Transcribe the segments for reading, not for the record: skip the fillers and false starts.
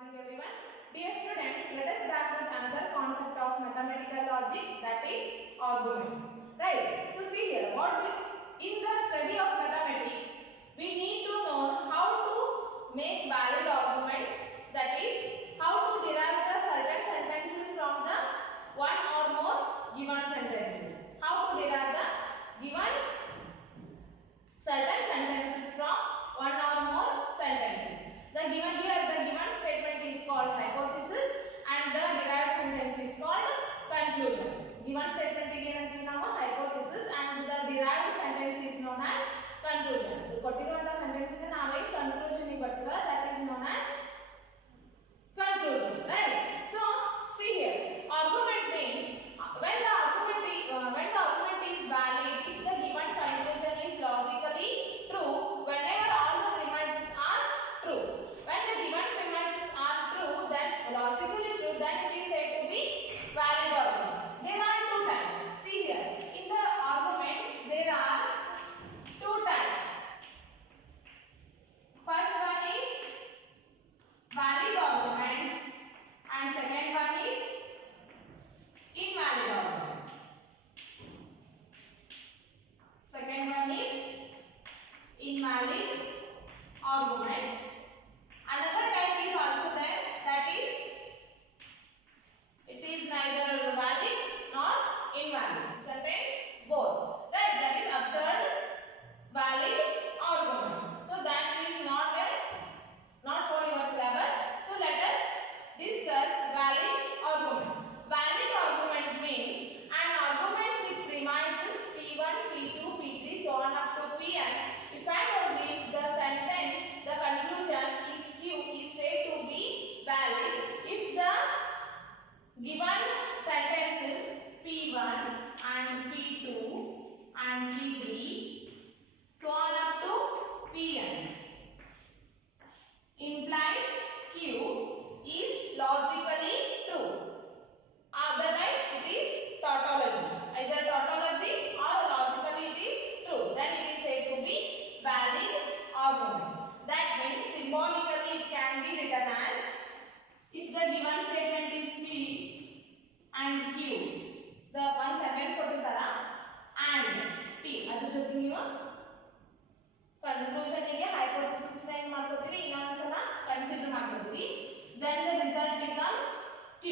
Morning everyone. Dear students, let us start with another concept of mathematical logic, that is argument. Right. So see here, in the study of mathematics, we need to know how to make valid arguments, that is how to derive the certain sentences from the one or more given sentences. How to derive the given certain sentences from one or more sentences. The given statement is called hypothesis and the derived sentence is called conclusion. Given statement is hypothesis and the derived sentence is known as conclusion. The sentence is conclusion, that is known as conclusion. Right? So see here, argument means when the argument is valid if the given conclusion is logically true whenever all the premises are true. When the given premises are true, then logically true, then it is said to be valid argument. There are two types. See here, in the argument there are two types. First one is valid argument and second one is invalid argument. Second one is invalid argument. Another type is also there, that is it is neither valid nor invalid, contains both. Right? That is absurd valid argument. So that is not for your syllabus. So let us discuss valid argument. Valid argument means an argument with premises P1, P2, P3, so on up to Pn. If and only if the sentence, the conclusion is Q is said to be valid if the given sentences P1 and P2 and P3, so on up to Pn implies Q is logically true. Otherwise it is tautology. Either tautology or logically it is true. Then it is said to be valid argument. That means symbolically it can be written as, if the given statement is P and Q, the one sentence and T, ಅದು ಜೊತೆ ನೀವು conclusion ಗೆ hypothesis ಏನು ಮಾಡ್ಕೊತೀರಿ, ಇನ್ನೊಂದ್ಸಲ consider ಮಾಡ್ಕೊತೀರಿ. Then the result becomes Q.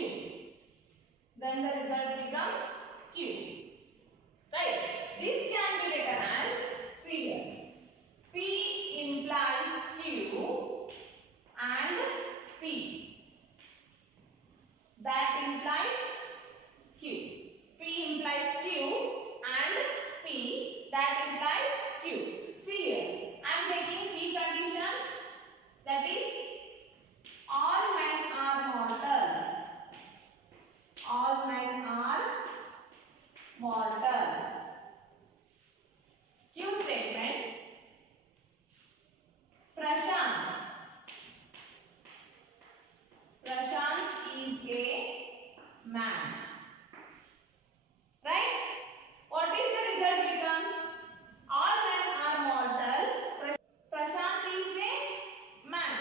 Then the result becomes Q. Right? This can be written as, see here, P implies Q and P. That implies Q. P implies Q and P. That implies Q. See here, I am taking P condition, that is all men are mortal. All men are mortal. Q statement, Prashant is a man. Right? What is the result becomes? All men are mortal. Prashant is a man.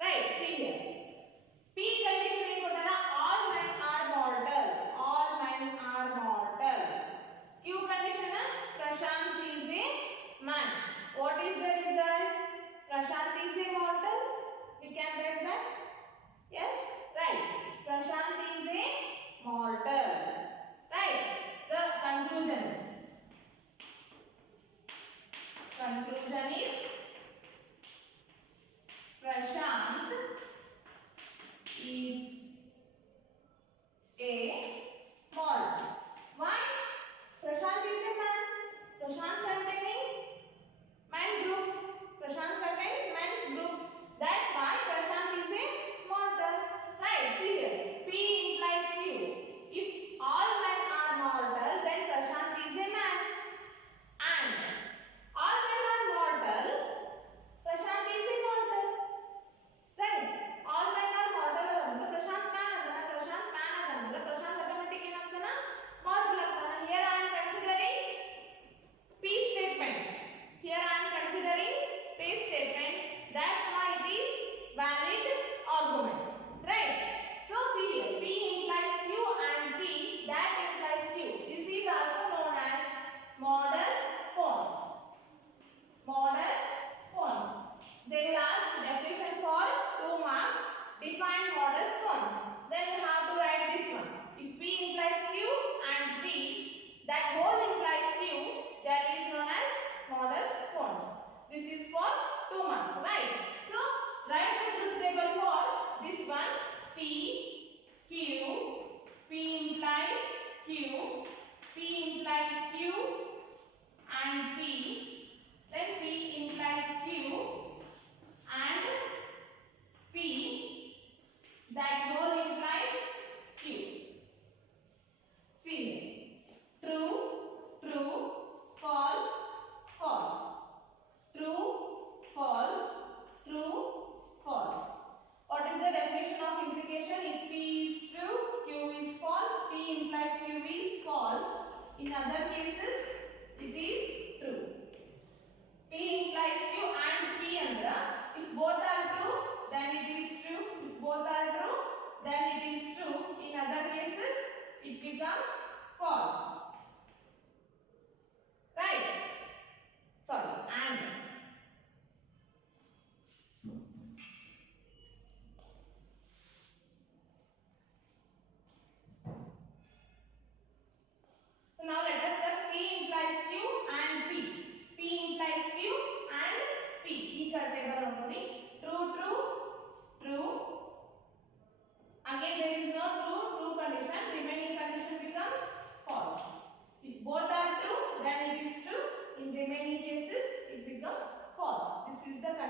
Right? See here. P condition is all men are mortal. All men are mortal. Q condition, Prashant is a man. What is the result? Prashant is a mortal. You can read that? Yes? Right. Prashant is a mortal. Right? The conclusion. Conclusion is Prashant is a mortal. Why? Prashant is a man. Prashant containing man group. Prashant contains man's group. That's why Prashant is a mortal. Right? See here. P implies Q. If all men are mortal, then Prashant is a man. And all men are mortal,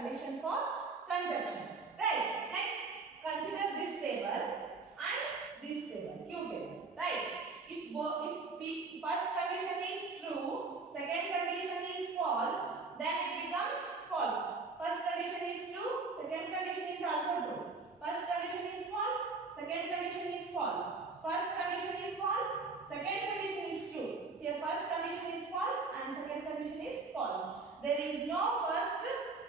condition for conjunction. Right. Next, consider this table and this table, Q table. Right. If first condition is true, second condition is false, then it becomes false. First condition is true, second condition is also true. First condition is false, second condition is false. First condition is false, second condition is true. Here first condition is false and second condition is false. There is no first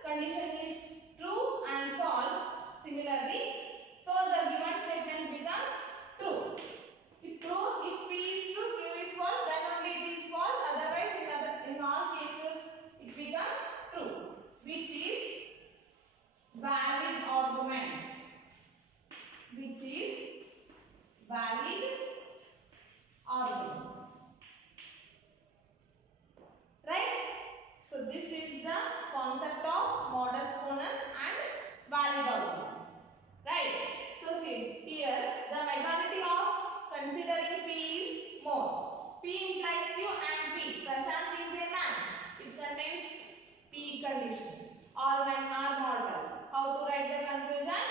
condition is true and false. Similarly, so the given statement becomes true. If P is true, Q is false, then only it is false. Otherwise, in all cases, it becomes true, which is valid argument. Which is valid argument. Right? So this is the concept of modus ponens and valid argument. Right? So see here the majority of considering P is more. P implies Q and P. Prashant is a man. It contains P condition. All men are mortal. How to write the conclusion?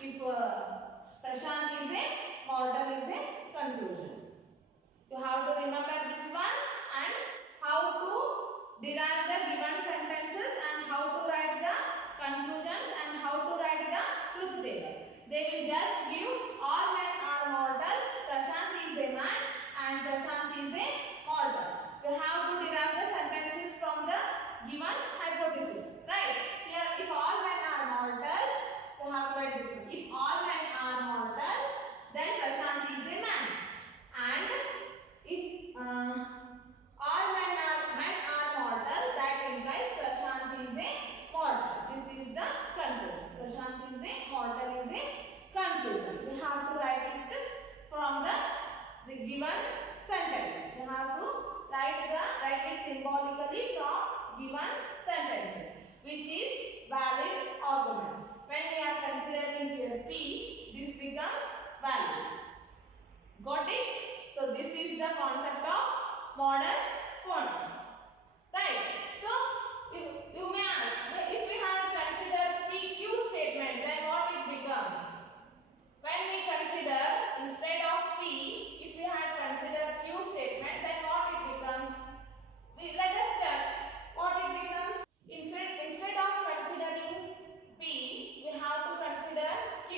If Prashant is a mortal is a conclusion. You have to remember this one and how to derive the given sentences and how to write the conclusions and how to write the truth table. They will just give all men are mortal, Prashant is a man and Prashant is a mortal. You have to derive the sentences from the given hypothesis. Right? Here if all men are mortal, you have to write this. If all men are mortal, then Prashant is a man. And if all men are mortal, that implies Prashant is a mortal. This is the conclusion. Prashant is a mortal is a conclusion. We have to write it from the given sentence. We have to write it symbolically from given sentences, which is valid argument. When we are considering here P, this becomes valid. Got it? So this is the concept of modus ponens. Right? So you may ask, if we have considered PQ statement, then what it becomes? When we consider instead of P, if we had considered Q statement, then what it becomes? Let us check what it becomes. Instead of considering P, we have to consider Q.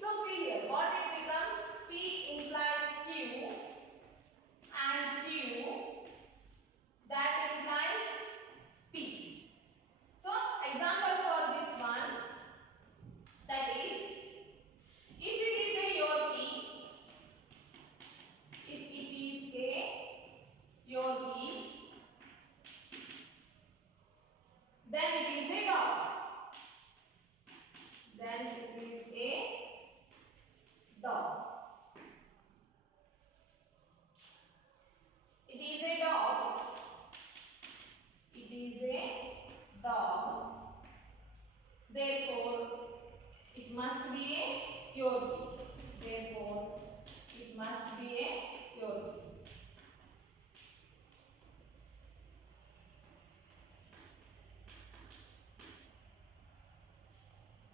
So see here, what it becomes? P implies Q and Q that implies P. So example for this one, that is, if it is a Yorkie, if it is a Yorkie, then it is a dog. Then it is a dog. It is a dog. It is a dog. Therefore, it must be a Yorkie. Therefore, it must be a Yorkie.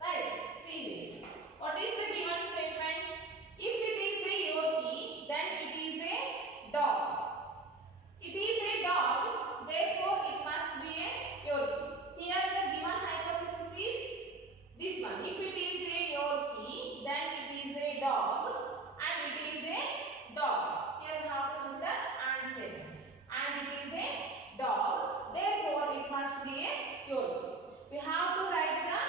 Right? See, what is the given statement? If it is a Yorkie, then it is a dog. It is a dog, therefore it must be a Yorkie. Here the given hypothesis is this one. If it is a Yorkie, then it is a dog and it is a dog. Here we have to consider and statement. And it is a dog, therefore it must be a Yorkie. We have to write the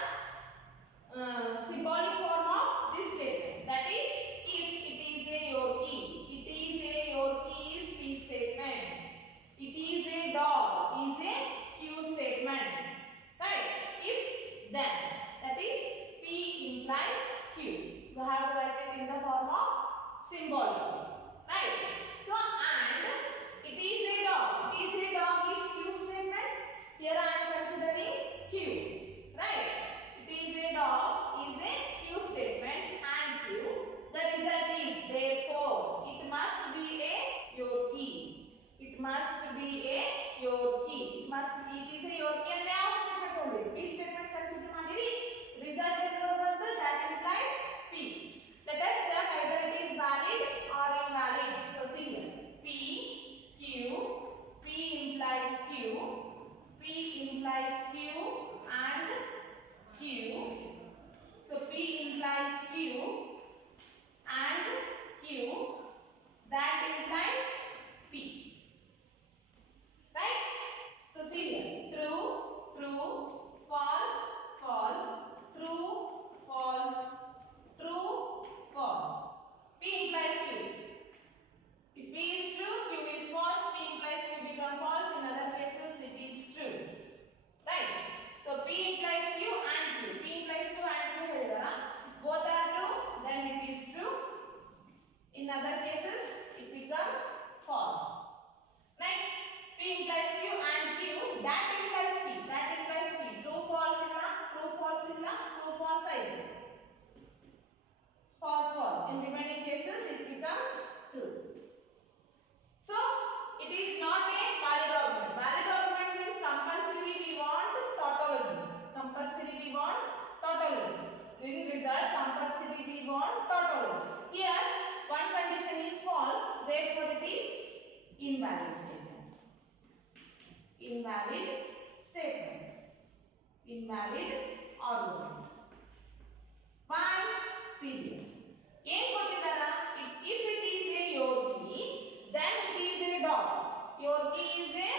symbolic form of this statement. That is, if it is a Yorkie, it is a Yorkie is P statement. It is a dog is a Q statement. Right? If then, that is P implies Q. You have to write it in the form of symbolic. Right? So, and it is a dog. It is a dog is Q statement. Here I am considering Q. Right? It is a dog is a Q statement and Q. The result is therefore it must be a Yorkie. It must be a Yorkie. It is a Yorkie and now statement only. P statement consider implies Q and Q. So P implies Q and Q. That implies P. Right? So see here. True, true, false, false, true, false, true, false. P implies Q. If P is true, Q is false, P implies Q become false. In other cases, it is true. Right? So P implies Q and Q. P implies Q and Q. If both are true, then it is true. In other cases, it becomes false. Next, P implies Q and Q. That implies P. That implies P. True, false illa, true, false illa, true, false illa. False, false. In remaining cases, it becomes true. So, it is not a valid argument. Valid argument means compulsory we want tautology. Compulsory we want tautology. In result, compulsory we want tautology. Here, one condition is false, therefore it is invalid statement. Invalid statement. Invalid argument. Why? See. If it is a Yorkie, then it is a dog. Yorkie is a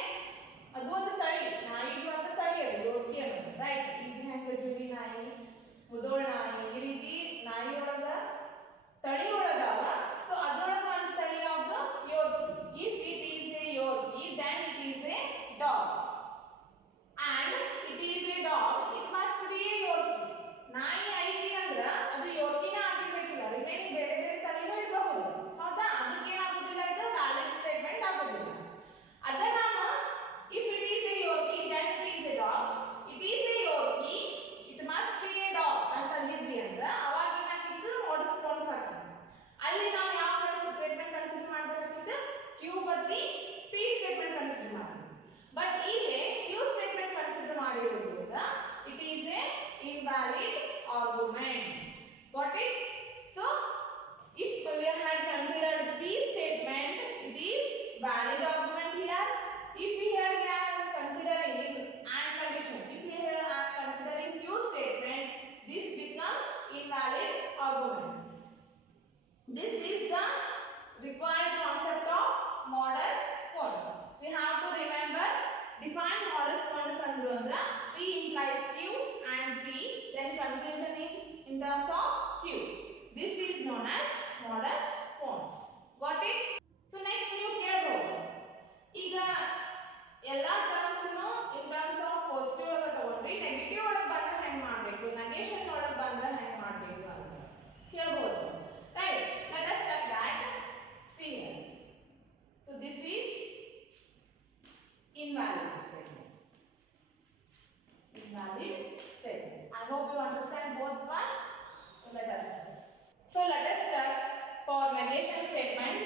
ಅದು ಒಂದು ತಳಿ ನಾಯಿಗೆ ಒಂದು ತಳಿ ಅದು ಯೋರ್ಕಿ ಅನ್ನೋದು right. ಈಗ ಹೆಂಗೆ ಜುಡಿ ನಾಯಿ, ಮುದೋಳ ನಾಯಿ, ಈ ರೀತಿ ನಾಯಿ ಒಳಗ ತಳಿ ಒಳಗವ. ಸೊ ಅದರೊಳಗ ಒಂದು ತಳಿ ಯಾವುದು Yorkie. If it is a Yorkie then it is a dog. And it is a dog, it must be a Yorkie. ನಾಯಿ ಐತಿ ಅಂದ್ರ ಅದು ಯೋರ್ಕಿನ ಆಗಿರ್ಬೇಕಿಲ್ಲ, ರಿಮೈನಿಂಗ್ ಬೇರೆ ಬೇರೆ ತಳಿನೂ ಇರಬಹುದು. ಹೌದಾ? ಅದಕ್ಕೆ ಏನಾಗುದಿಲ್ಲ, ಇದು ವ್ಯಾಲಿಡ್ ಸ್ಟೇಟ್ಮೆಂಟ್ ಆಗುದಿಲ್ಲ. ಅದ ನಾಮ if it is a Yorkie then it is a dog. It is a Yorkie, it must be a dog ಅಂತ ಅಂದಿದ್ವಿ ಅಂದ್ರ ಅವಾಗ ಏನಾಗಿತ್ತು ಓಡಿಸ್ಕೊಂಡು ಸಾಕು. ಅಲ್ಲಿ ನಾವು ಯಾವ ಸ್ಟೇಟ್ಮೆಂಟ್ ಕನ್ಸಿಡರ್ ಮಾಡಬೇಕಾಗಿತ್ತು? Q ಬದ್ಲಿ P ಸ್ಟೇಟ್ಮೆಂಟ್ ಕನ್ಸಿಡರ್ ಮಾಡಬೇಕು. ಬಟ್ ಇಲ್ಲಿ Q ಸ್ಟೇಟ್ಮೆಂಟ್ ಕನ್ಸಿಡರ್ ಮಾಡಿರೋದ್ರಿಂದ it is a invalid argument. Got it? So if we had considered P statement, it is valid argument here. If we are considering and condition, if we are considering Q statement, this becomes invalid argument. This is the required concept of modus ponens. We have to remember, define modus ponens andra P implies Q and P, then conclusion is in terms of Q. This is known as modus ponens. Got it? So next ನೀವು ಕೇಳಬಹುದು, ಈಗ ಎಲ್ಲ terms in terms of positive ಒಳಗೆ ತಗೊಂಡ್ರಿ, negative ಒಳಗೆ ಬಂದ್ರೆ ಹೆಂಗ್ ಮಾಡಬೇಕು, ನೆಗೇಷನ್ ಒಳಗೆ ಬಂದ್ರೆ ಹೆಂಗ್ ಮಾಡಬೇಕು ಅಂತ ಕೇಳಬಹುದು. Right? Let us check that. See here. So this is invalid statement. Invalid statement. I hope you understand both one. So let us check for negation statements.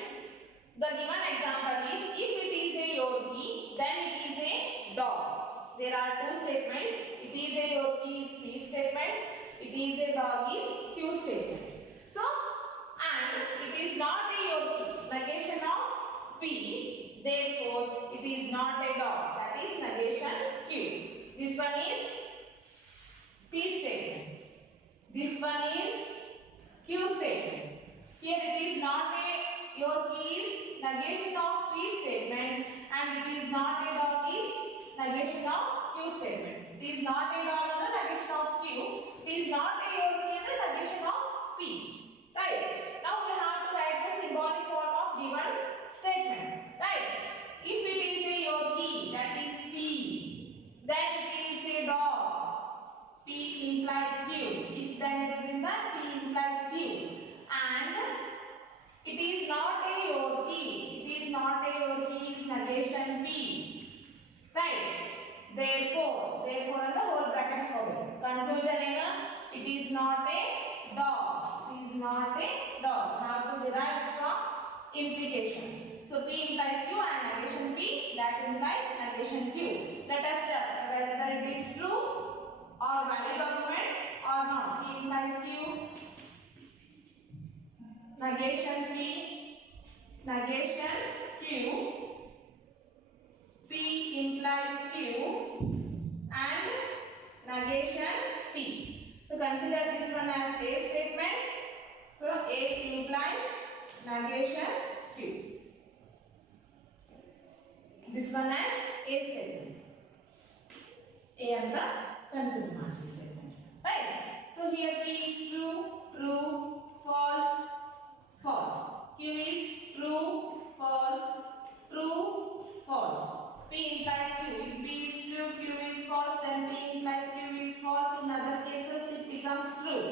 The given example is, if it is a Yorkie, then it is a dog. There are two statements. It is a Yorkie is P statement. It is a dog is Q statement. So, and it is not a Yorkie. Negation of P. Therefore, it is not a dog. That is negation Q. This one is P statement. This one is Q statement. Here it is not a Yorkie is negation of P statement and it is not a dog is negation of Q statement. It is not a dog and negation of Q. It is not a Yorkie and negation of P. Right? Now we have to write the symbolic form of given statement. Right? If it is a Yorkie, that is P, then it is a dog. P implies Q. If then it is the P implies Q. And it is not a Yorkie. It is not a Yorkie is negation P. Right? Therefore and the whole bracket however. Conclusion is, it is not a dog. It is not a dog. Have to derive it from implication. So P implies Q and negation P, that implies negation Q. Let us check whether it is true or valid argument or not. P implies Q. Negation P, negation Q, P implies Q negation P. So consider this one as A statement. So A implies negation Q. This one as A statement. A and the consider statement. Right. So here P is true, true, false, false. Q is true, false, true, false. P implies Q. If P is true, Q is false, then P implies Q is false. In other cases, it becomes true.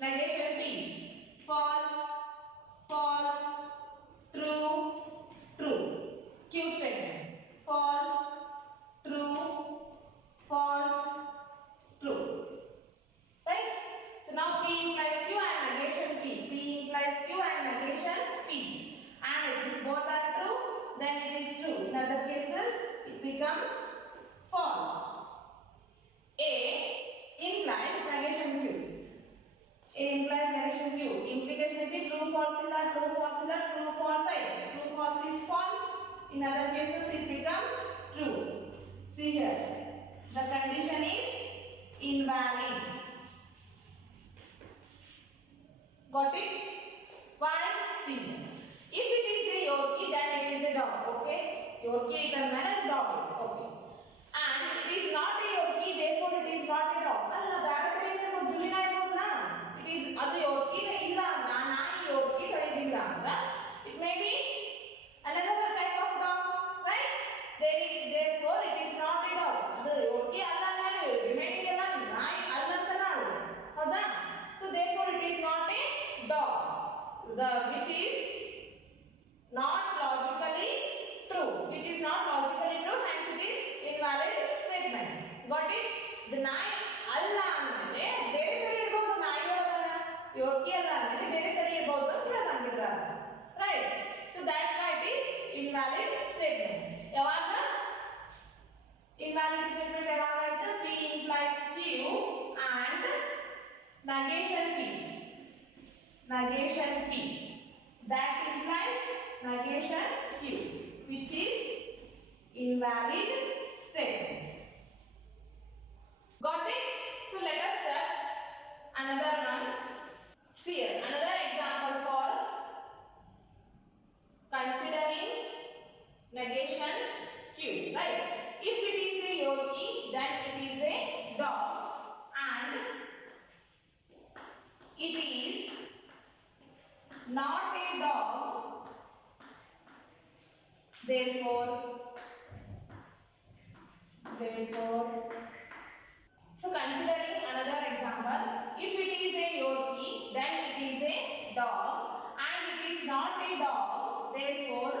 Negation P. False, false, true, true. Q statement. False, true, false, true. Right? So now P implies Q and negation P. P implies Q and negation P. And if both are true, then it is true. In other cases, it becomes false. A implies negation Q. A implies negation Q. Implication is true, false is not true, false is not true, false is. True, false is false. In other cases, it becomes true. See here. The condition is invalid. Got it? Why? See. If it is a Yorkie, then it is a dog. Okay? Yorkie is a dog. Okay. And it is not a Yorkie, therefore it is not a dog. Allah, Bharat is a Julina is it is other Yorkie, the illa, na Yorkie, that is illa. It may be another type of dog, right? Therefore it is not a dog. The Yorkie Allah remaining a Allah. So therefore it is not a dog. Which is not logically true. Which is not logically true, hence it is invalid statement. Got it? The nai Allah ಅಂದ್ರೆ ಬೇರೆ ಕಡೆ ಇರಬಹುದು ನಾಯಿಗಳನ್ನ ಯೋಗ್ಯ ಅಲ್ಲ ಅಂದ್ರೆ ಬೇರೆ ಕಡೆ ಇರಬಹುದು ಅಂತ ಹೇಳ್ತಿದ್ದಾರೆ. Right? So that's why it is invalid statement. ಯಾವಾಗ invalid statement ಯಾವಾಗ ಆಯ್ತು? P implies Q and negation P. Negation P. That implies negation Q, which is invalid statement. Got it? So let us start another one. See here, another example for considering negation Q. Right? If it is a Yorkie, then it is a dog, and it is not a dog. Therefore, so considering another example, if it is a Yorkie, then it is a dog, and it is not a dog. Therefore,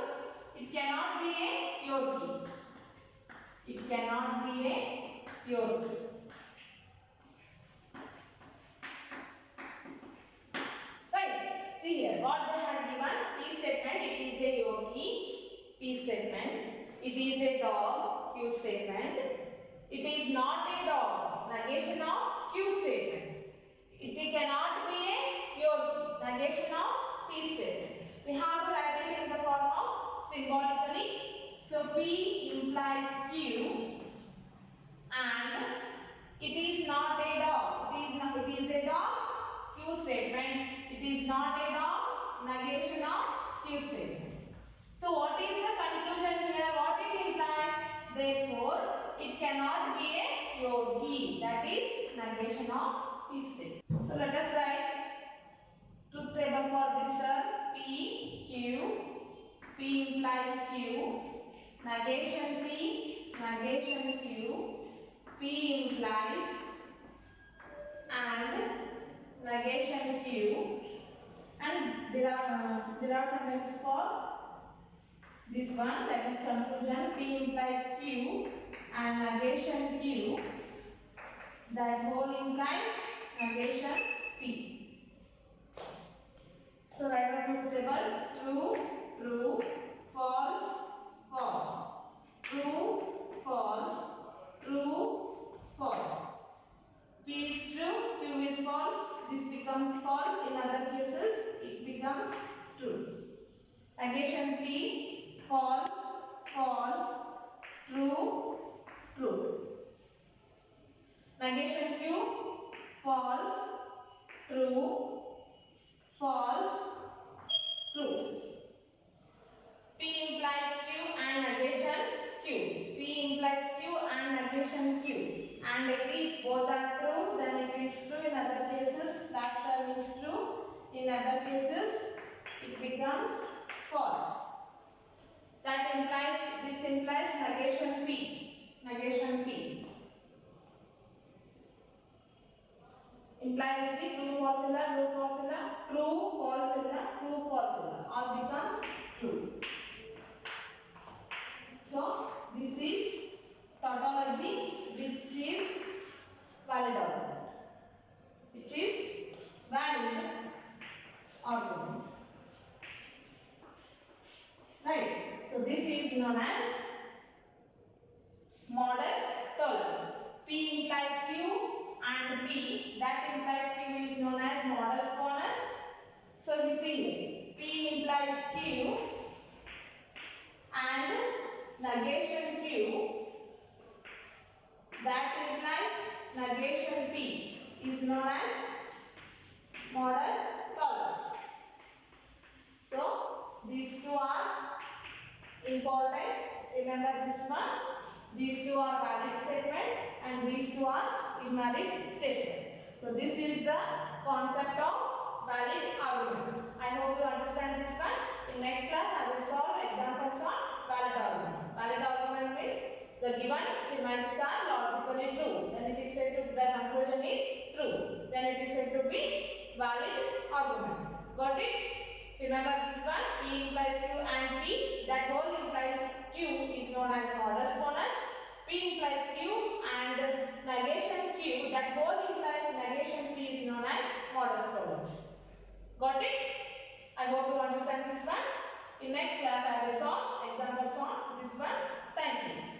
it cannot be a Yorkie. It cannot be a Yorkie. Right? See here, what they have given? P statement. It is a Yorkie. P statement. It is a dog. Q statement. It is not a dog. Negation of Q statement. It cannot be a Yorkie. Negation of P statement. We have to write it in the form of symbolically. So P implies Q and it is not a dog. It is a dog. Q statement. It is not a dog. Negation of Q statement. So what is the conclusion here? What it implies? Therefore, it cannot be a Yorkie. That is negation of P statement. So let us write truth table for this term. P, Q, P implies Q, negation P, negation Q, P implies and negation Q, and derive sentence for this one, that is conclusion. P implies Q and negation Q, that whole implies negation P. So write a truth table. True, true, false, false. True, false, true, false. P is true, Q is false. This becomes false. In other cases, it becomes true. Negation P, false, false, true, true. Negation Q, false, true, false, true. P implies Q and negation Q. P implies Q and negation Q. And if both are true, then it is true. In other cases, last term is true. In other cases, it becomes false. That implies, this implies negation P. Negation P. Implies the true falsilla, true falsilla. All becomes true. So, this is tautology which is valid argument. Which is valid argument. Right. So, this is known as modus tollens. P implies Q and P, that implies Q is known as modus ponens. So, you see, P implies Q and negation Q, that implies negation P is known as modus tollens. So, these two are important. Remember this one. These two are valid statement and these two are invalid statement. So, this is the concept of valid argument. I hope you understand this one. In next class, I will solve examples on valid arguments. Valid argument means the given premises are logically true. Then it is said to the conclusion is true. Then it is said to be valid argument. Got it? Remember this one. P implies Q and P. That whole implies Q is known as modus ponens. P implies Q and negation Q. That whole implies negation P is known as modus tollens. Got it? I hope you understand this one. In next class, I will solve examples on this one. Thank you.